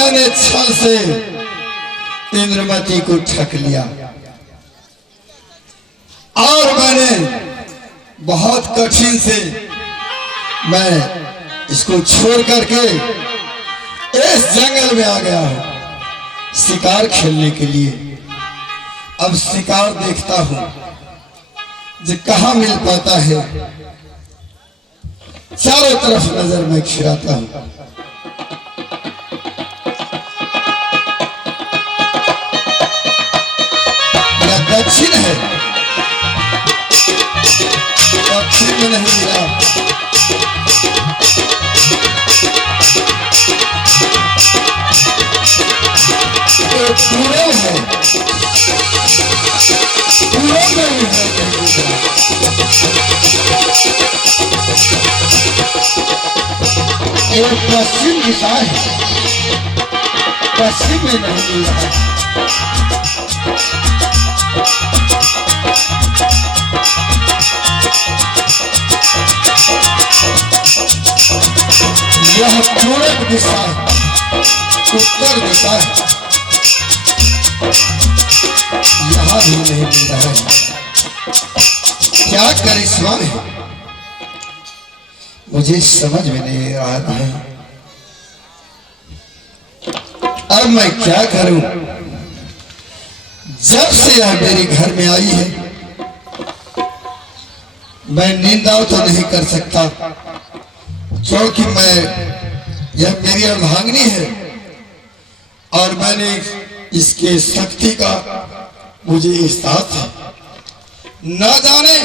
मैंने छल से इंद्रमती को ठग लिया और मैंने बहुत कठिन से मैं इसको छोड़ करके इस जंगल में आ गया हूं शिकार खेलने के लिए। अब शिकार देखता हूं जो कहां मिल पाता है। चारों तरफ नजर में खिराता हूं। दक्षिण है, दक्षिण में नहीं मिला। पूरब है, पूरब में भी है। एक पश्चिम दिशा है, पश्चिम में नहीं मिल रहा। यह पूरब दिशा है, उत्तर दिशा है, यहां भी नहीं मिल रहा है। क्या करिश्मा है, मुझे समझ में नहीं आ रहा है। अब मैं क्या करूं? जब से यह मेरे घर में आई है मैं निंदा तो नहीं कर सकता क्योंकि यह मेरी अर्धांगिनी है और मैंने इसके शक्ति का मुझे एहसास है। न जाने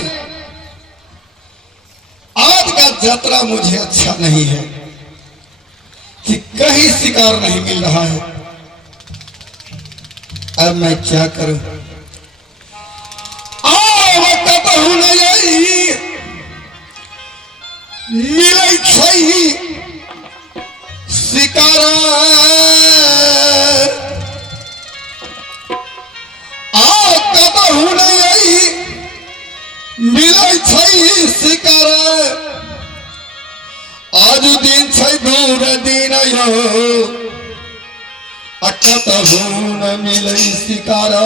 आज का यात्रा मुझे अच्छा नहीं है कि कहीं शिकार नहीं मिल रहा है। अब मैं क्या करूं? मिले शिकारा मिले शिकारा आज दिन दूर दिन न मिले शिकारा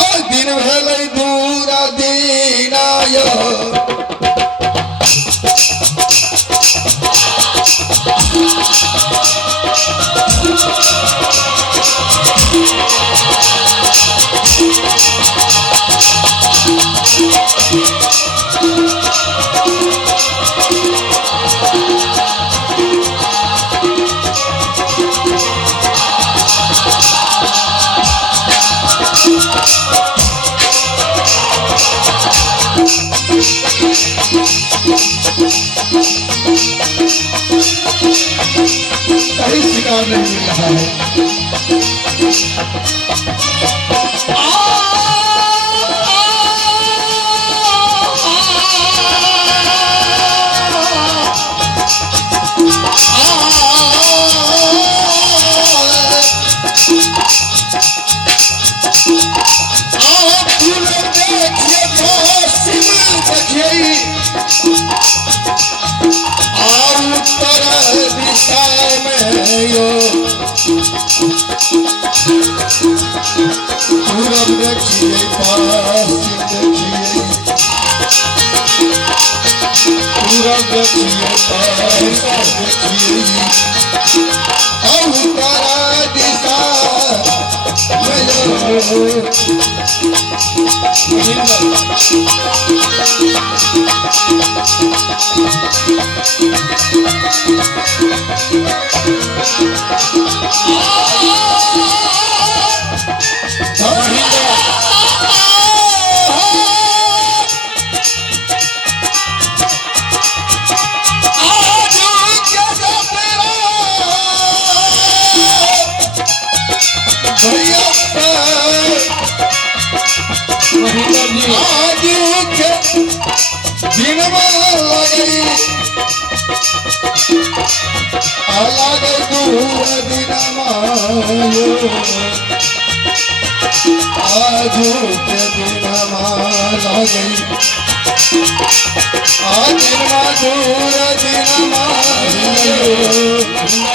आज दिन भेल दूर दिन कहीं शिकार नहीं मिल रहा है। पूरब देखिए, पश्चिम देखिए, पूरब देखिए, पश्चिम देखिए, उत्तर दिशा अलग दूर दिन आज के दिन आज दूर दिन